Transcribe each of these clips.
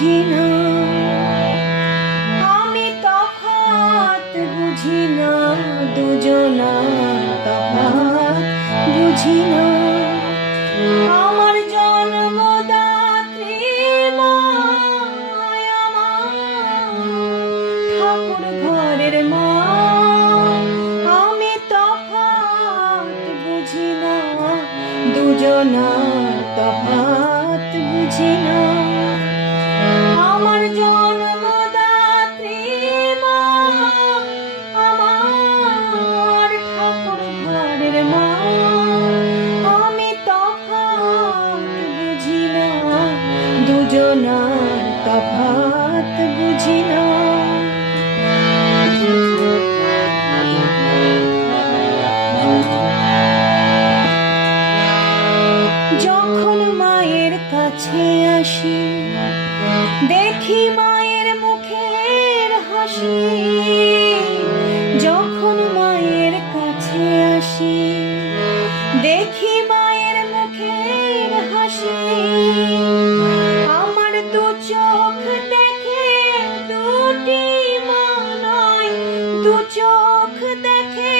বুঝি না, আমি তফাৎ বুঝি না, দুজনার তফাৎ বুঝি না। আমার জন্মদাত্রী মা, আমার ঠাকুর ঘরের মা, আমি তফাৎ বুঝি না, দুজনার তফাৎ বুঝি না। আমার জন্মদাত্রী মা, আমার ঠাকুর ঘরের মা, আমি তফাৎ বুঝি না, দুজনার তফাৎ বুঝি না। যখন মায়ের কাছে আসি, দেখি মায়ের মুখের হাসি। যখন মায়ের কাছে আসি, দেখি মায়ের মুখের হাসি। আমার দু চোখ দেখে দুটি মা নয়, দু চোখ দেখে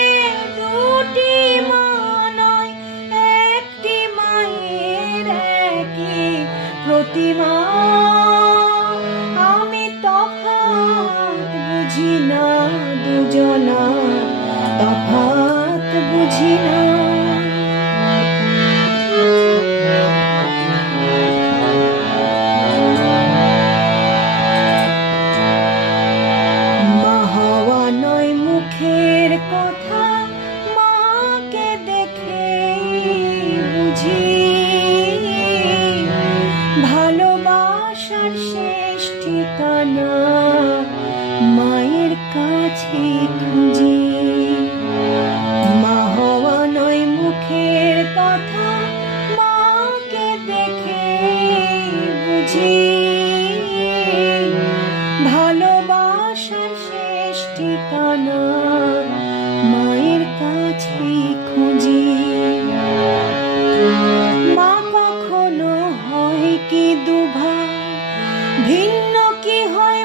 দুটি মা নয়, একটি মায়ের একই প্রতিমা। আমি তফাৎ বুঝি না, দুজনার তফাৎ বুঝি না। মা হওয়া নয় মুখের কথা, মাকে দেখে বুঝি। ভালোবাসার শেষ ঠিকানা মায়ের কাছে খুঁজি। মা হওয়া নয় মুখের কথা, মাকে দেখে বুঝি। ভালোবাসার শেষ ঠিকানা মায়ের কাছে খুঁজি। মা কখনো হয় কি দুভাগ, ভিন্ন কি হয়